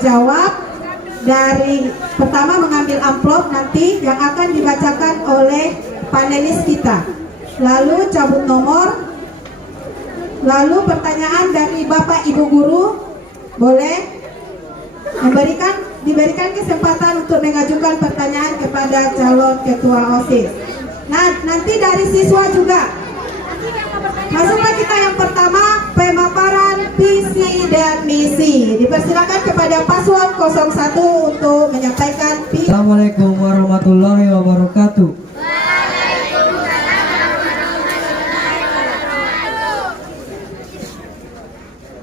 Jawab dari pertama mengambil amplop nanti yang akan dibacakan oleh panelis kita. Lalu cabut nomor. Lalu pertanyaan dari Bapak Ibu Guru boleh diberikan kesempatan untuk mengajukan pertanyaan kepada calon ketua OSIS. Nah, nanti dari siswa juga. Masuklah kita yang pertama, pemaparan visi dan misi. Dipersilakan kepada paslon 01 untuk menyampaikan visi. Assalamualaikum warahmatullahi wabarakatuh.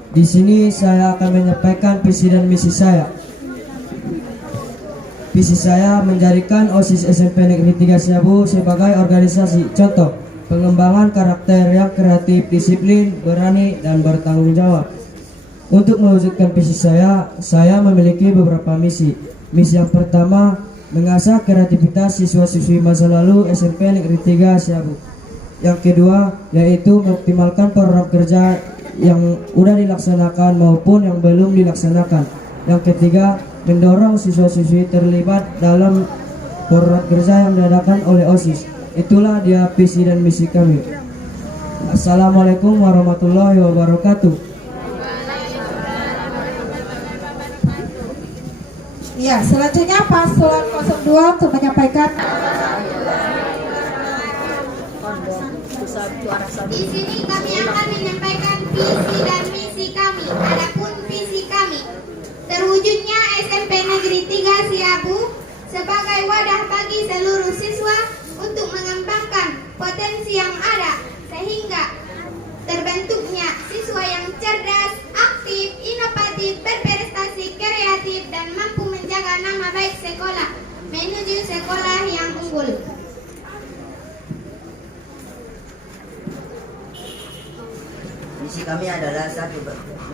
Di sini saya akan menyampaikan visi dan misi saya. Visi saya menjadikan OSIS SMP Negeri 3 Siabu sebagai organisasi contoh pengembangan karakter yang kreatif, disiplin, berani, dan bertanggung jawab. Untuk mewujudkan visi saya memiliki beberapa misi. Misi yang pertama, mengasah kreativitas siswa-siswi masa lalu SMP Negeri 3 Siabu. Yang kedua, yaitu mengoptimalkan program kerja yang sudah dilaksanakan maupun yang belum dilaksanakan. Yang ketiga, mendorong siswa-siswi terlibat dalam program kerja yang diadakan oleh OSIS. Itulah dia visi dan misi kami. Assalamualaikum warahmatullahi wabarakatuh. Ya, selanjutnya paslon 02 untuk menyampaikan. Di sini kami akan menyampaikan visi dan misi kami. Adapun visi kami, terwujudnya SMP Negeri 3 Siabu sebagai wadah bagi seluruh siswa untuk mengembangkan potensi yang ada, sehingga terbentuknya siswa yang cerdas, aktif, inovatif, berprestasi, kreatif, dan mampu menjaga nama baik sekolah menuju sekolah yang unggul. Misi kami adalah satu,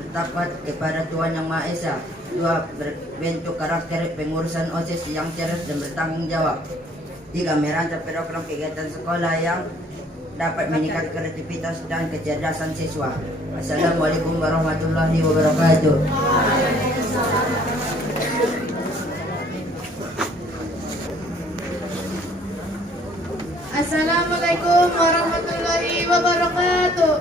bertakwa kepada Tuhan Yang Maha Esa. Dua, berbentuk karakter pengurusan OSIS yang cerdas dan bertanggung jawab. Tiga, merancang program kegiatan sekolah yang dapat meningkatkan kreativitas dan kecerdasan siswa. Assalamualaikum warahmatullahi wabarakatuh. Assalamualaikum warahmatullahi wabarakatuh.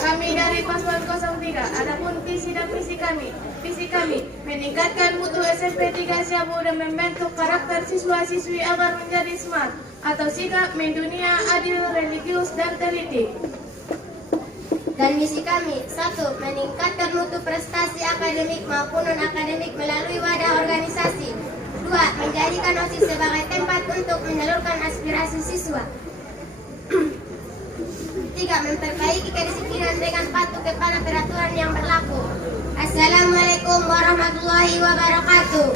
Kami dari paslon 03. Adapun visi dan misi kami. Visi kami meningkatkan mutu SMP 3 Siabu dan membentuk karakter siswa-siswi agar menjadi smart atau sikap mendunia, adil, religius, dan teliti. Dan misi kami, satu, meningkatkan mutu prestasi akademik maupun non-akademik melalui wadah organisasi. Dua, menjadikan OSIS sebagai tempat untuk menyalurkan aspirasi siswa. Tiga, memperbaiki kedisiplinan dengan patuh kepada peraturan yang berlaku. Assalamualaikum warahmatullahi wabarakatuh.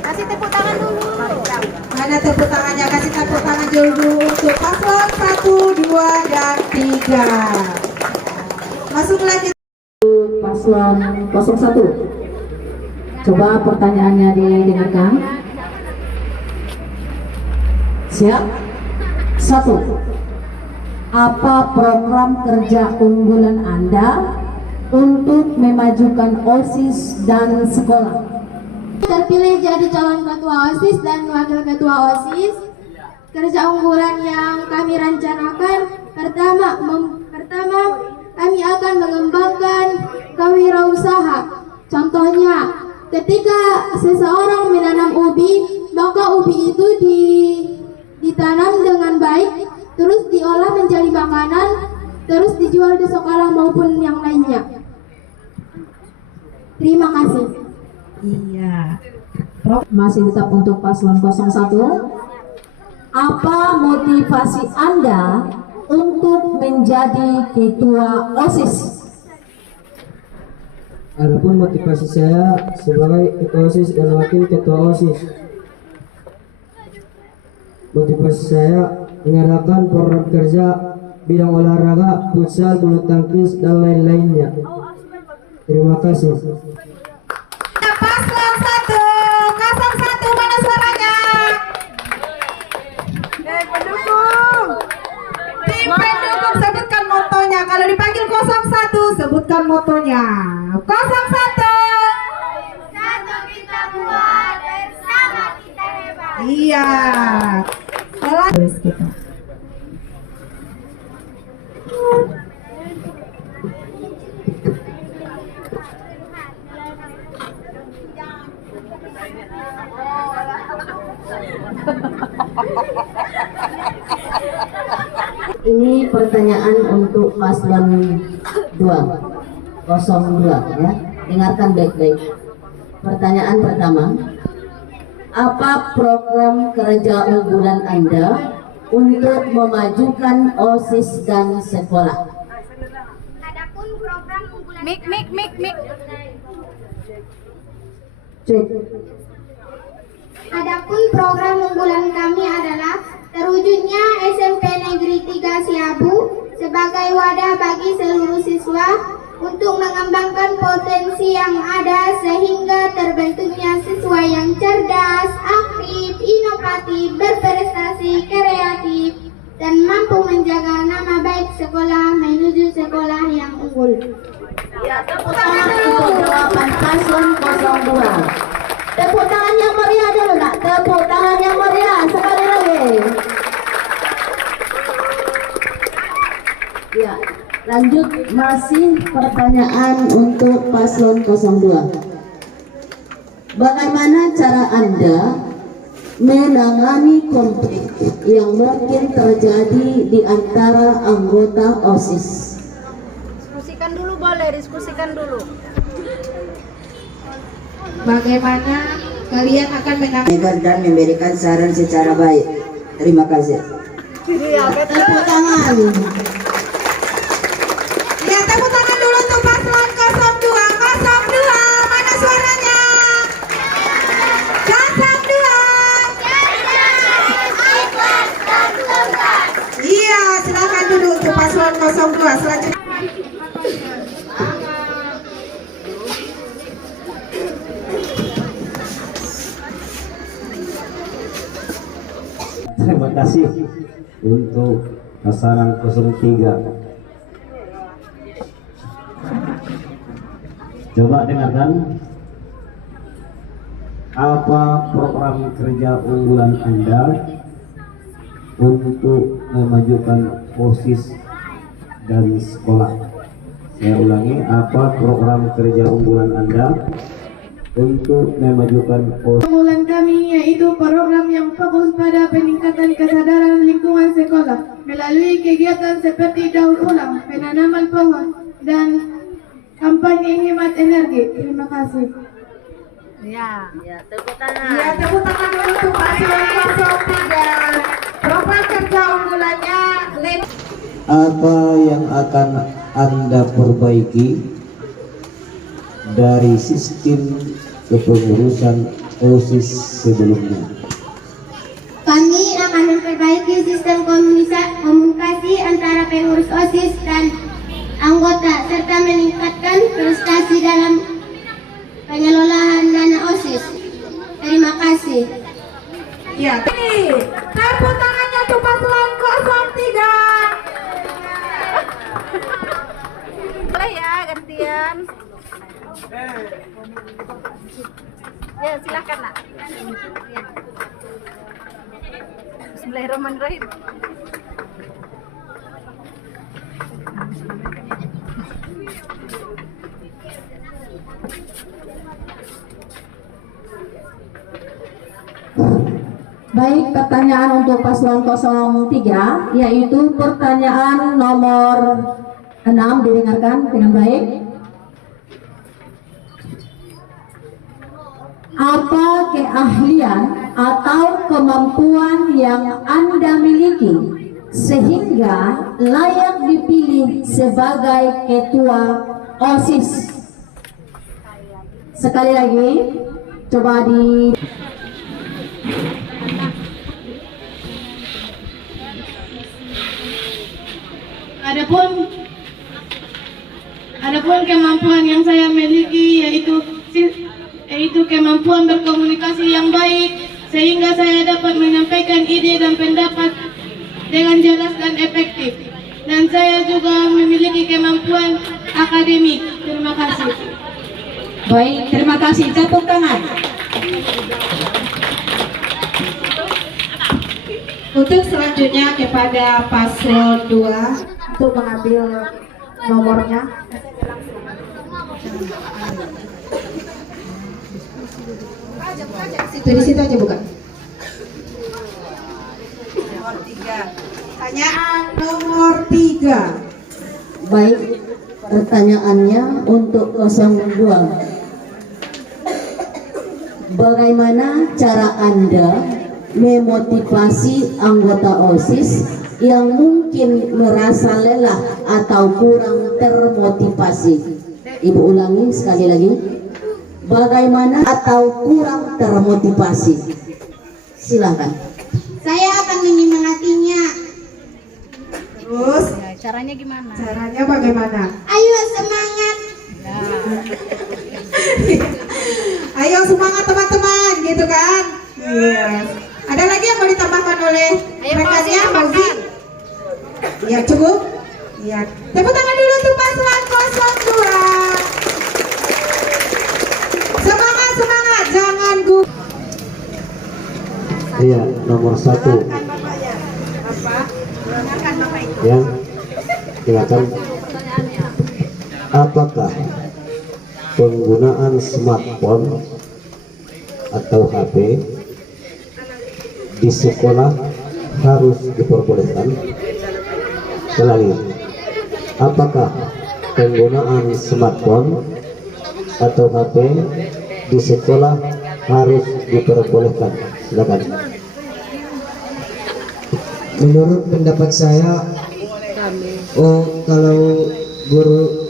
Kasih tepuk tangan dulu. Mana tepuk tangannya? Kasih tepuk tangan dulu untuk paslon 1, 2, dan 3. Masuk lagi paslon 01. Coba pertanyaannya didengarkan. Siap? 1. Apa program kerja unggulan Anda untuk memajukan OSIS dan sekolah? Terpilih jadi calon ketua OSIS dan wakil ketua OSIS. Kerja unggulan yang kami rencanakan, pertama kami akan mengembangkan kewirausaha. Contohnya, ketika seseorang menanam ubi, maka ubi itu ditanam dengan baik, terus diolah menjadi makanan, terus dijual di sekolah maupun yang lainnya. Terima kasih. Iya. Masih tetap untuk paslon 01. Apa motivasi Anda untuk menjadi ketua OSIS? Adapun motivasi saya sebagai ketua OSIS dan wakil ketua OSIS, motivasi saya mengadakan program kerja bidang olahraga, futsal, bulu tangkis, dan lain-lainnya. Terima kasih. paslon 1, 01, mana suaranya? Pendukung tim kalau dipanggil 01 sebutkan motonya. 01. Satu kita kuat, bersama kita hebat. Iya. Tulis kita. Ini pertanyaan untuk paslon 02 ya. Dengarkan baik-baik. Pertanyaan pertama. Apa program kerja unggulan Anda untuk memajukan OSIS dan sekolah? Adapun program unggulan Mik. Cek. Adapun program unggulan kami adalah terwujudnya SMP Negeri 3 Siabu sebagai wadah bagi seluruh siswa untuk mengembangkan potensi yang ada sehingga terbentuknya siswa yang cerdas, aktif, inovatif, berprestasi, kreatif, dan mampu menjaga nama baik sekolah menuju sekolah yang unggul. Ya, tepuk tangan untuk jawaban paslon 02. Tepuk tangan yang meriah dulu nak. Tepuk tangan yang meriah sekali lagi. Ya, lanjut masih pertanyaan untuk paslon 02. Bagaimana cara Anda menangani konflik yang mungkin terjadi di antara anggota OSIS? Diskusikan dulu boleh, diskusikan dulu. Bagaimana kalian akan Menyampaikan dan memberikan saran secara baik. Terima kasih. Tepuk tangan. Ya, tepuk tangan dulu untuk paslon 02. 02, mana suaranya? 02. Iya, silakan dulu untuk paslon 02. Selanjutnya. Terima kasih untuk pasangan 03. Coba dengarkan. Apa program kerja unggulan Anda untuk memajukan OSIS dan sekolah? Saya ulangi, apa program kerja unggulan Anda untuk memajukan OSIS? Unggulan kami yaitu program yang fokus pada peningkatan kesadaran lingkungan sekolah melalui kegiatan seperti daur ulang, penanaman pohon, dan kampanye hemat energi. Terima kasih. Ya. Tepuk tangan dulu untuk paslon 03. Program kerja unggulannya Apa yang akan Anda perbaiki dari sistem kepengurusan OSIS sebelumnya? Kami akan memperbaiki sistem komunikasi antara pengurus OSIS dan anggota serta meningkatkan prestasi dalam pengelolaan dana OSIS. Terima kasih. Ya, tepuk tangannya untuk paslon 03. Boleh ya gantian. Ya silakan nak. Ya. Bismillahirrahmanirrahim. Baik, pertanyaan untuk paslon 03 yaitu pertanyaan nomor 6, didengarkan dengan baik. Apa keahlian atau kemampuan yang Anda miliki sehingga layak dipilih sebagai ketua OSIS? Sekali lagi, coba di Adapun kemampuan yang saya miliki yaitu kemampuan berkomunikasi yang baik sehingga saya dapat menyampaikan ide dan pendapat dengan jelas dan efektif. dan saya juga memiliki kemampuan akademik. Terima kasih. Baik, terima kasih. Tepuk tangan. Untuk selanjutnya kepada paslon 2 untuk mengambil nomornya. Di situ aja bukan. Nomor 3. Pertanyaan nomor 3. Baik, pertanyaannya untuk 02. Bagaimana cara Anda memotivasi anggota OSIS yang mungkin merasa lelah atau kurang termotivasi? Ibu ulangi sekali lagi. Bagaimana atau kurang termotivasi? Silakan. Saya akan menyemangatinya. Terus Caranya gimana? caranya bagaimana? Ayo semangat. Ayo semangat teman-teman, gitu kan? Iya. Ada lagi yang mau ditambahkan oleh rekannya, Fauzi? Iya, cukup. Iya. Tepuk tangan dulu untuk paslon 02. Semangat, semangat, jangan gugup. Iya, nomor 1. Silakan Bapaknya. Bapak, silakan Bapak itu. Ya, silakan. Apakah penggunaan smartphone atau HP di sekolah harus diperbolehkan? Sekali, apakah penggunaan smartphone atau HP di sekolah harus diperbolehkan? Silakan. Menurut pendapat saya,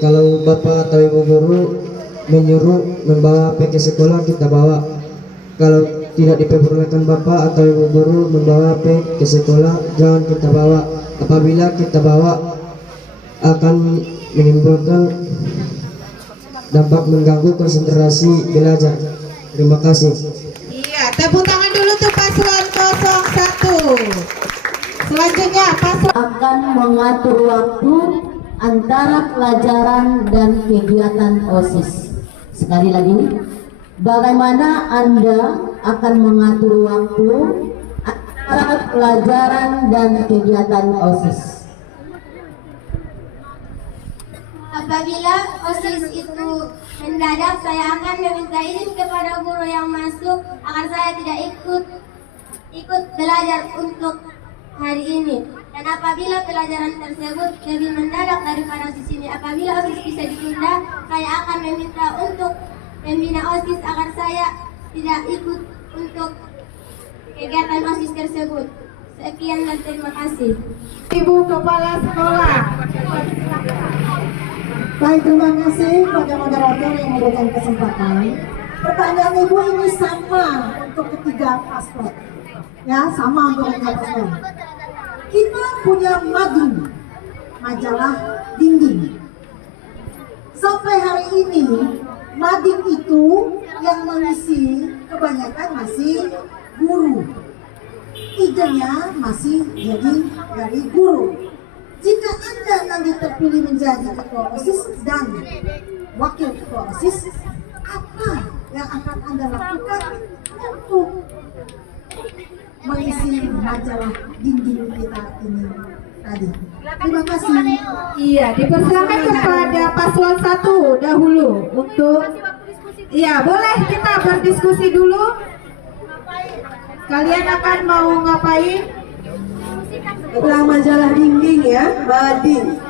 kalau bapak atau ibu guru menyuruh membawa HP ke sekolah, kita bawa. Kalau tidak diperbolehkan bapak atau ibu guru membawa HP ke sekolah, jangan kita bawa. Apabila kita bawa akan menimbulkan dampak mengganggu konsentrasi belajar. Terima kasih. Iya, tepuk tangan dulu untuk paslon 01. Selanjutnya paslon Akan mengatur waktu antara pelajaran dan kegiatan OSIS. Sekali lagi, bagaimana Anda akan mengatur waktu antara pelajaran dan kegiatan OSIS? Apabila OSIS itu mendadak, saya akan meminta izin kepada guru yang masuk agar saya tidak ikut belajar untuk hari ini. Dan apabila pelajaran tersebut lebih mendadak daripada OSIS ini, apabila OSIS bisa ditunda, saya akan meminta untuk pembina OSIS agar saya tidak ikut untuk kegiatan OSIS tersebut. Sekian dan terima kasih. Ibu Kepala Sekolah. Baik, terima kasih pada moderator yang memberikan kesempatan. Pertanyaan Ibu ini sama untuk ketiga paslon. Ya, sama untuk ketiga paslon. Kita punya mading, majalah dinding. Sampai hari ini, mading itu yang mengisi kebanyakan masih guru. Idenya masih jadi dari guru. Jika Anda nanti terpilih menjadi ketua OSIS dan wakil ketua OSIS, apa yang akan Anda lakukan untuk mengisi majalah dinding kita ini tadi? Terima kasih. Iya, dipersilakan kepada paslon 1 dahulu untuk. Iya, boleh kita berdiskusi dulu. Kalian akan mau ngapain? Ulang majalah dinding ya, mading.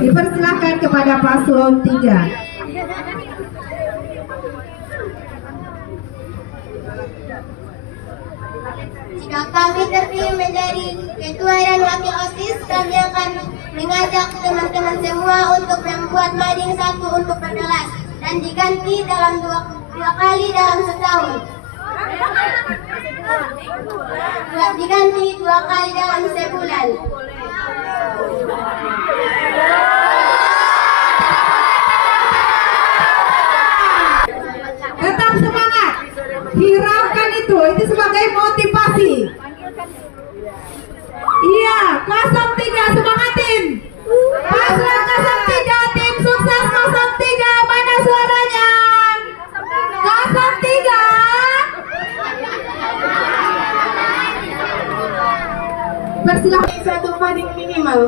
Dipersilakan kepada paslon 3. Jika kami terpilih menjadi ketua dan wakil OSIS, kami akan mengajak teman-teman semua untuk membuat mading satu untuk per kelas dan diganti dalam dua kali dalam setahun. Diganti 2 kali dalam sebulan. Tetap semangat, hiraukan itu sebagai motivasi. dipersilahkan. Satu mading minimal.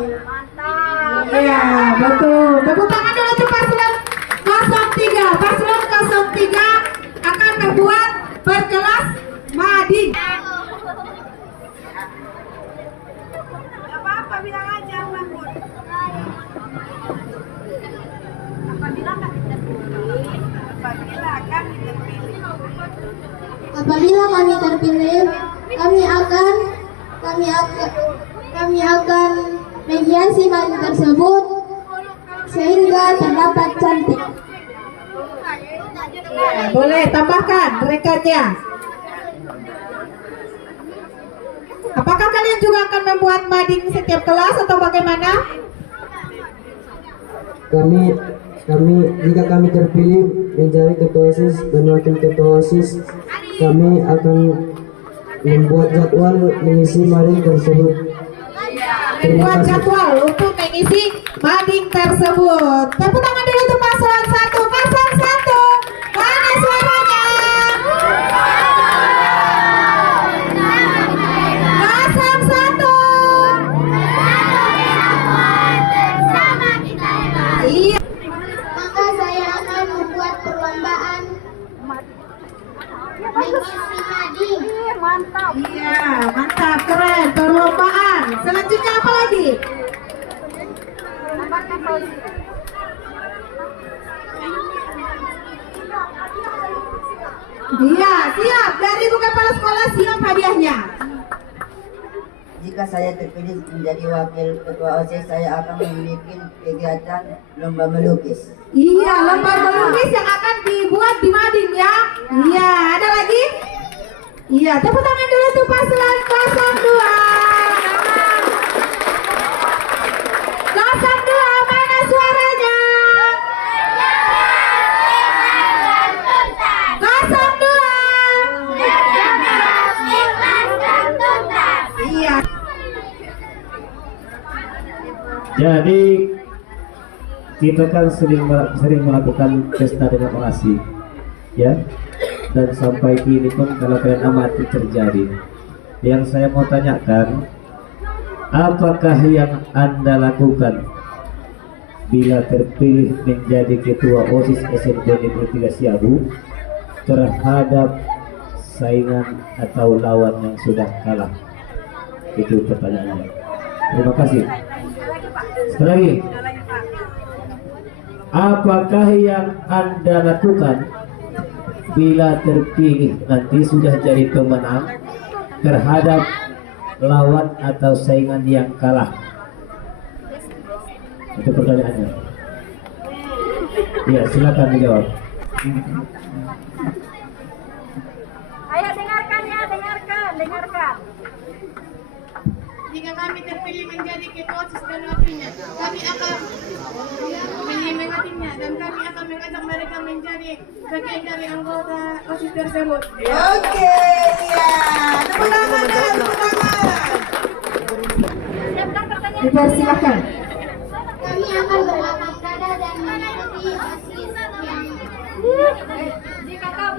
Iya, betul. Tepuk tangan dulu untuk paslon 03. Paslon 03 akan membuat berkelas mading. Apa-apa bilang aja, Mahmud. Apabila kami terpilih, kami akan menghiasi mading tersebut sehingga terdapat cantik. Boleh tambahkan rekannya. Apakah kalian juga akan membuat mading setiap kelas atau bagaimana? Jika kami terpilih menjadi ketua OSIS dan wakil ketua OSIS, kami akan membuat jadwal mengisi mading tersebut. Terima Buat kasih. jadwal untuk mengisi mading tersebut. Tepuk tangan dulu untuk paslon 1. Paslon 1, mana suaranya? Paslon 1. Iya. Maka saya akan membuat perlombaan mengisi mading. Mantap. Iya, mantap, keren. Perlombaan. Selanjutnya apa lagi? Tambahkan Fauzi. Iya, siap. Dari Ibu Kepala Sekolah siap hadiahnya. Jika saya terpilih menjadi wakil ketua OSIS, saya akan membuat kegiatan lomba melukis. Iya, lomba melukis yang akan dibuat di mading ya. Iya, ada lagi? Iya, tepuk tangan dulu tuh paslon 02. 02, mana suaranya? 02. Iya. Jadi kita kan sering melakukan pesta demokrasi, ya. Dan sampai kini pun kalau kalian amati terjadi. Yang saya mau tanyakan, apakah yang Anda lakukan bila terpilih menjadi ketua OSIS SMP Negeri 3 Siabu terhadap saingan atau lawan yang sudah kalah? Itu pertanyaannya. Terima kasih. Sekali lagi, apakah yang Anda lakukan bila terpilih nanti sudah jadi pemenang terhadap lawan atau saingan yang kalah? Itu pertanyaannya. Ya, silakan dijawab. Ayo dengarkan ya, dengarkan. Jika kami terpilih menjadi ketua OSIS dan wakilnya, kami akan menyemangatinya dan kami akan mengajak mereka menjadi bagian dari anggota OSIS tersebut. Oke, iya. Tepuk tangan, tepuk tangan. Dipersilakan. Kami akan berlapang dada dan mengikuti OSIS yang Jika kamu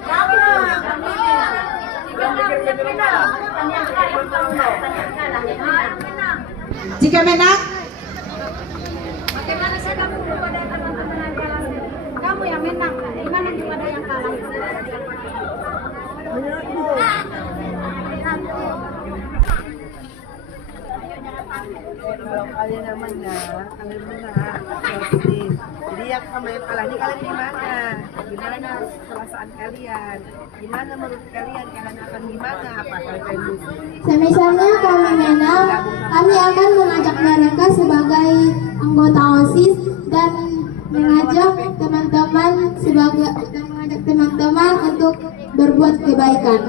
Jika menang, bagaimana saya kamu kepada teman-teman yang kalah? Kamu yang menang, gimana kepada yang kalah? Kalau kalian yang menang, pasti. Jadi yang sama yang kalah ini kalian gimana? Gimana perasaan kalian? Gimana menurut kalian? Kalian akan gimana? Apa kalian bisa? Semisalnya kami menang, kami akan mengajak mereka sebagai anggota OSIS dan mengajak teman-teman untuk berbuat kebaikan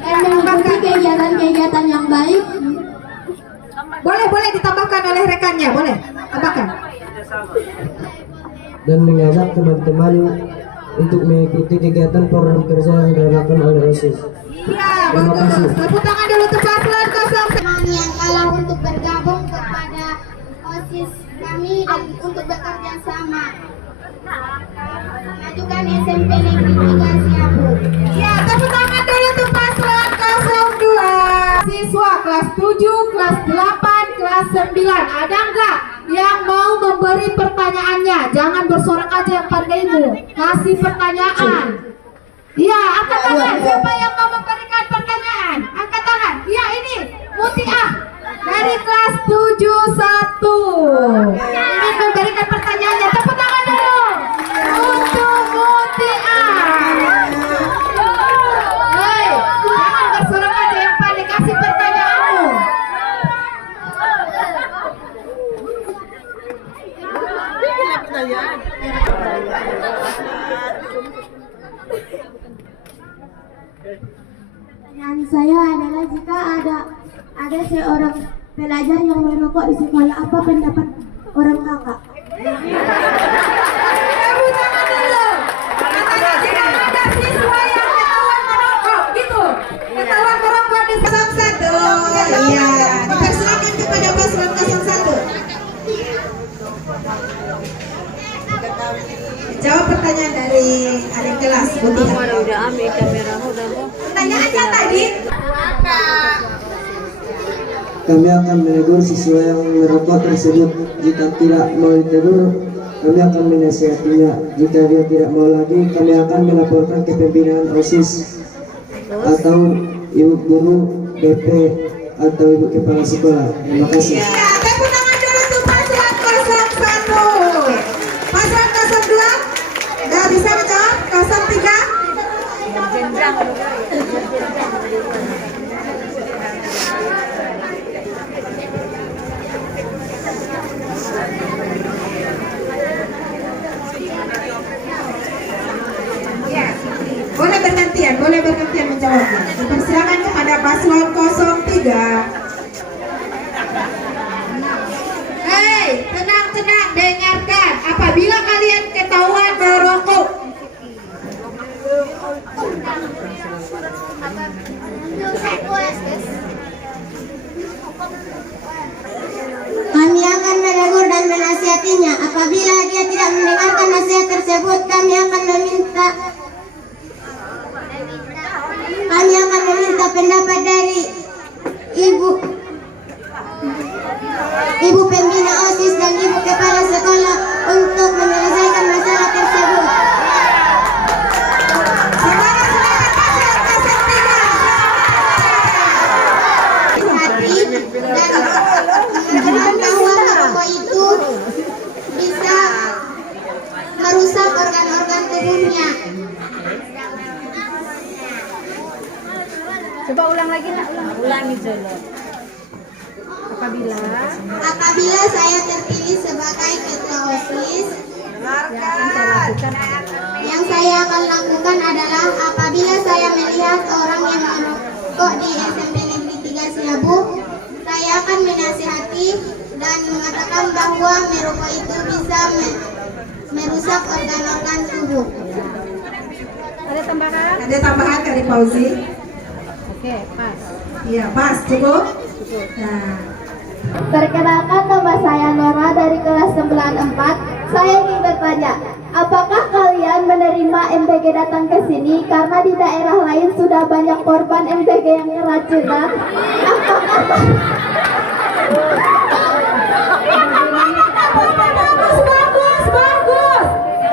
dan mengikuti kegiatan-kegiatan yang baik. boleh ditambahkan oleh rekannya, boleh tambahkan. Dan mengajak teman-teman untuk mengikuti kegiatan program kerja yang dilakukan oleh OSIS. Iya, Terima kasih. bagus. Tepuk tangan dulu untuk paslon 0. Teman yang kalah untuk bergabung kepada OSIS kami dan untuk bekerja sama. Majukan SMP Negeri 3 Siabu. Iya, tepuk tangan dulu untuk paslon 02. jangan bersorak aja yang pandaimu. Kasih pertanyaan. Iya, angkat tangan. Siapa yang mau memberikan pertanyaan? Angkat tangan. Iya, ini Mutiah dari kelas 71. Ingin memberikan pertanyaannya. Tepuk tangan dulu untuk Mutiah. Hei, jangan bersorak aja yang pandai. Kasih pertanyaanmu. Pertanyaan saya adalah jika ada seorang pelajar yang merokok di sekolah, apa pendapat orang kakak? Tepuk tangan dulu. Katanya jika ada siswa yang ketahuan merokok, gitu. Ketahuan merokok di 01. Iya, dipersilakan kepada paslon 01. Jawab pertanyaan dari adik kelas. Pertanyaannya tadi. Kami akan menegur siswa yang merokok tersebut. Jika tidak mau ditegur, kami akan menasihatinya. Jika dia tidak mau lagi, kami akan melaporkan ke pimpinan OSIS atau ibu guru, BP, atau ibu kepala sekolah. Terima kasih. Ya, tepuk tangan dulu untuk paslon 01. Paslon 02, nggak bisa menjawab. 03. Boleh bergantian menjawabnya. Dipersilakan kepada paslon 03. Hei, tenang, dengarkan. Apabila kalian ketahuan merokok, Kami akan menegur dan menasihatinya. Apabila dia tidak mendengarkan nasihat tersebut, kami akan meminta pendapat dari ibu pembina OSIS dan ibu kepala sekolah untuk menyelesaikan masalah tersebut. Dan bahwa merokok itu bisa merusak organ-organ tubuhnya. Coba ulang lagi nak, ulangi dulu. Apabila saya terpilih sebagai ketua OSIS, yang saya akan lakukan adalah apabila saya melihat orang yang merokok di SMP Negeri 3 Siabu, saya akan menasihati dan mengatakan bahwa merokok itu bisa merusak organ-organ tubuh. Ada tambahan? ada tambahan dari Fauzi? Oke, pas. Iya, pas. Cukup? Nah. Perkenalkan, nama saya Nora dari kelas 94. Saya ingin bertanya, apakah kalian menerima MPG datang ke sini karena di daerah lain sudah banyak korban MPG yang keracunan?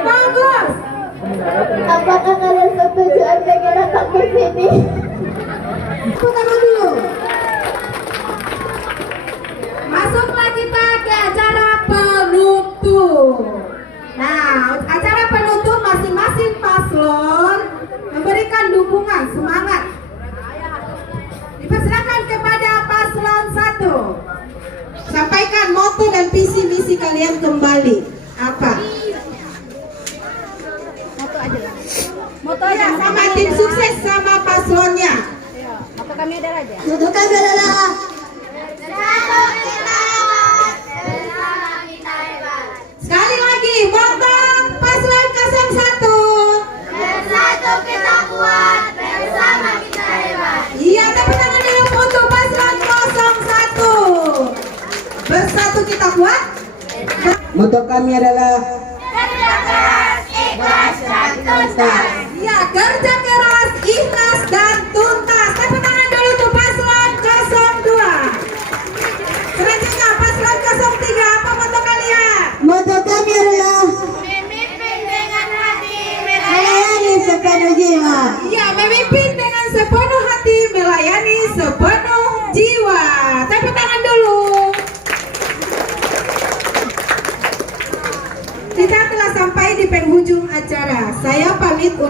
Bagus. Apakah kalian setuju MPG datang ke sini? Tunggu dulu. Masuklah kita ke acara penutup. Nah, acara penutup masing-masing paslon memberikan dukungan, semangat. Dipersilakan kepada paslon 1. Sampaikan moto dan visi misi kalian kembali. Apa? Moto aja. Ya, sama tim sukses sama paslonnya. Moto kami adalah aja. Moto kami adalah Sekali lagi, moto paslon 01. bersatu kita kuat, bersama kita hebat. Iya, tepuk tangan dulu untuk paslon 01. Bersatu kita kuat. Moto kami adalah Kerja keras, ikhlas, dan tuntas. Iya, kerja keras, ikhlas dan tuntas. Tepuk tangan dulu untuk paslon 02. Selanjutnya paslon 03. Apa moto kalian? Moto kami adalah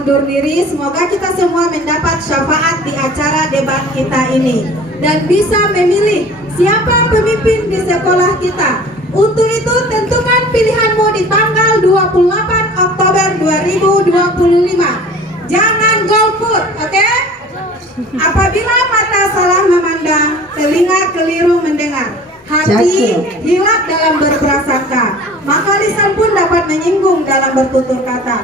undur diri. Semoga kita semua mendapat syafaat di acara debat kita ini dan bisa memilih siapa pemimpin di sekolah kita. Untuk itu tentukan pilihanmu di tanggal 28 Oktober 2025. Jangan golput, oke? Apabila mata salah memandang, telinga keliru mendengar, hati hilap dalam berprasangka, maka lisan pun dapat menyinggung dalam bertutur kata.